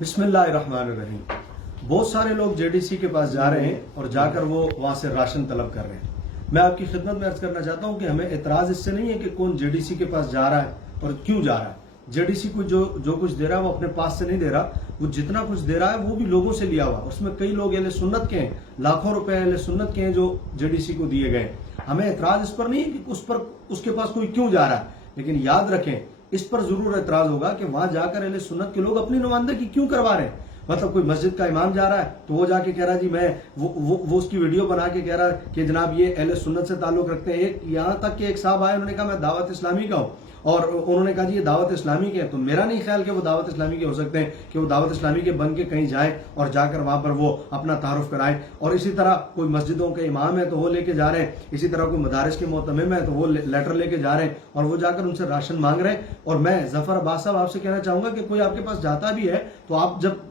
बिस्मिल्लाहिर्रहमानिर्रहीम। बहुत सारे लोग जेडीसी के पास जा रहे हैं और जाकर वो वहां से राशन तलब कर रहे हैं। मैं आपकी खिदमत में अर्ज करना चाहता हूं कि हमें एतराज इससे नहीं है कि कौन जेडीसी के पास जा रहा है और क्यों जा रहा है। जेडीसी को जो कुछ दे रहा है वो अपने पास से नहीं दे रहा, वो जितना कुछ दे रहा है वो भी लोगों से लिया हुआ। उसमें कई लोग अहले सुन्नत के हैं, लाखों रुपए अहले सुन्नत के हैं जो जेडीसी को दिए गए। हमें एतराज इस पर नहीं है कि उसके पास कोई क्यों जा रहा है, लेकिन याद रखें इस पर जरूर एतराज होगा कि वहां जाकर अहले सुन्नत के लोग अपनी नुमाइंदगी क्यों करवा रहे हैं। मतलब कोई मस्जिद का इमाम जा रहा है तो वो जाके कह रहा है जी मैं वो उसकी वीडियो बना के कह रहा है कि जनाब ये अहले सुन्नत से ताल्लुक रखते हैं। एक यहां तक कि एक साहब आए, उन्होंने कहा मैं दावत इस्लामी का हूं और उन्होंने कहा जी ये दावत इस्लामी के हैं। तो मेरा नहीं ख्याल कि वो दावत इस्लामी के हो सकते हैं कि वो दावत इस्लामी के बन के कहीं जाए और जाकर वहां पर वो अपना तारुफ कराएं। और इसी तरह कोई मस्जिदों के इमाम है तो वो लेके जा रहे हैं, इसी तरह कोई मदारिस के मोतमिम है तो वो लेटर लेके जा रहे हैं और वो जाकर उनसे राशन मांग रहे हैं। और मैं जफर अब्बास साहब आपसे कहना चाहूंगा कि कोई आपके पास जाता भी है तो आप जब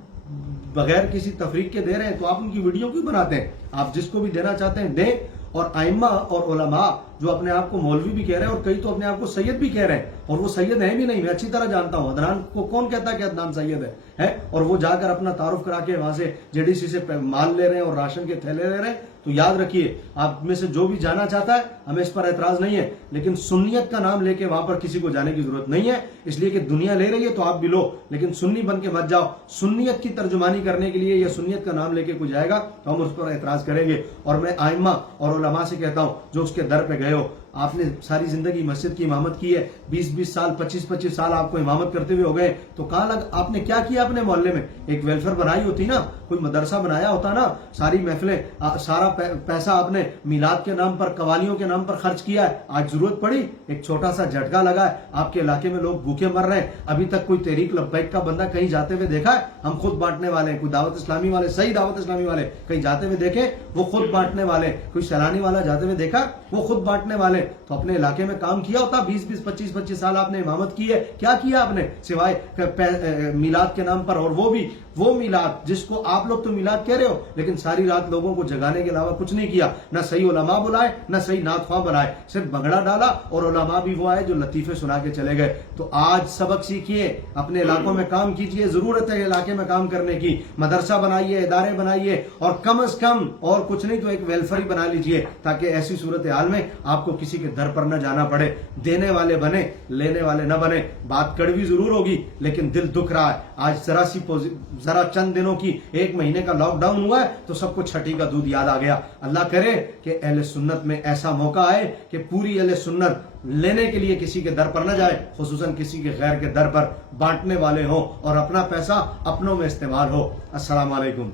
बगैर किसी तफरीक के दे रहे हैं तो आप उनकी वीडियो क्यों बनाते हैं। आप जिसको भी देना चाहते हैं दें। और आइम्मा और उलमा जो अपने आप को मौलवी भी कह रहे हैं और कई तो अपने आप को सैयद भी कह रहे हैं और वो सैयद है भी नहीं, मैं अच्छी तरह जानता हूं। अदनान को कौन कहता है कि अदनान सैयद है? और वो जाकर अपना तारुफ करा के वहां से जेडीसी से माल ले रहे हैं और राशन के थैले ले रहे हैं। तो याद रखिए आप में से जो भी जाना चाहता है हमें इस पर एतराज नहीं है, लेकिन सुन्नियत का नाम लेके वहां पर किसी को जाने की जरूरत नहीं है। इसलिए कि दुनिया ले रही है तो आप भी लो, लेकिन सुन्नी बन के मत जाओ। सुन्नियत की तर्जुमानी करने के लिए या सुन्नियत का नाम लेके कोई जाएगा तो हम उस पर एतराज करेंगे। और मैं आइम्मा और उलमा से कहता हूं जो उसके दर पे गए हो, आपने सारी जिंदगी मस्जिद की इमामत की है, 20-20 साल 25-25 साल आपको इमामत करते हुए हो गए, तो कहां लग आपने क्या किया अपने मोहल्ले में? एक वेलफेयर बनाई होती ना, कोई मदरसा बनाया होता ना, सारी महफिलें सारा पैसा आपने मिलाद के नाम पर कवालियों के नाम पर खर्च किया है। आज जरूरत पड़ी एक छोटा सा झटका लगा है, आपके इलाके में लोग भूखे मर रहे हैं, अभी तक कोई तहरीक लब्बैक का बंदा कहीं जाते हुए देखा है? हम खुद बांटने वाले हैं। कोई दावत इस्लामी वाले, सही दावत इस्लामी वाले कहीं जाते हुए देखे? वो खुद बांटने वाले। कोई सैलानी वाला जाते हुए देखा? वो खुद बांटने वाले। तो अपने इलाके में काम किया होता, 20-20 25-25 साल आपने इमामत की है, क्या किया आपने सिवाय मिलाद के नाम पर? और वो मिलाद जिसको आप लोग तो मिलाद कह रहे हो, लेकिन सारी रात लोगों को जगाने के अलावा कुछ नहीं किया। ना सही उलमा बुलाए, ना सही नात ख्वाह बनाए, सिर्फ भंगड़ा डाला। और उलमा भी वो आए जो लतीफे सुना के चले गए। तो आज सबक सीखिए, अपने इलाकों में काम कीजिए, जरूरत है इलाके में काम करने की। मदरसा बनाइए, इदारे बनाइए और कम से कम और कुछ नहीं तो एक वेलफेयर बना लीजिए, ताकि ऐसी सूरत हाल में आपको किसी के दर पर न जाना पड़े। देने वाले बने, लेने वाले न बने। बात कड़वी जरूर होगी लेकिन दिल दुख रहा है। आज जरा चंद दिनों की, 1 महीने का लॉकडाउन हुआ है तो सबको छठी का दूध याद आ गया। अल्लाह करे कि अहले सुन्नत में ऐसा मौका आए कि पूरी अहले सुन्नत लेने के लिए किसी के दर पर न जाए, खुसूसन किसी के गैर के दर पर बांटने वाले हो और अपना पैसा अपनों में इस्तेमाल हो। अस्सलाम वालेकुम।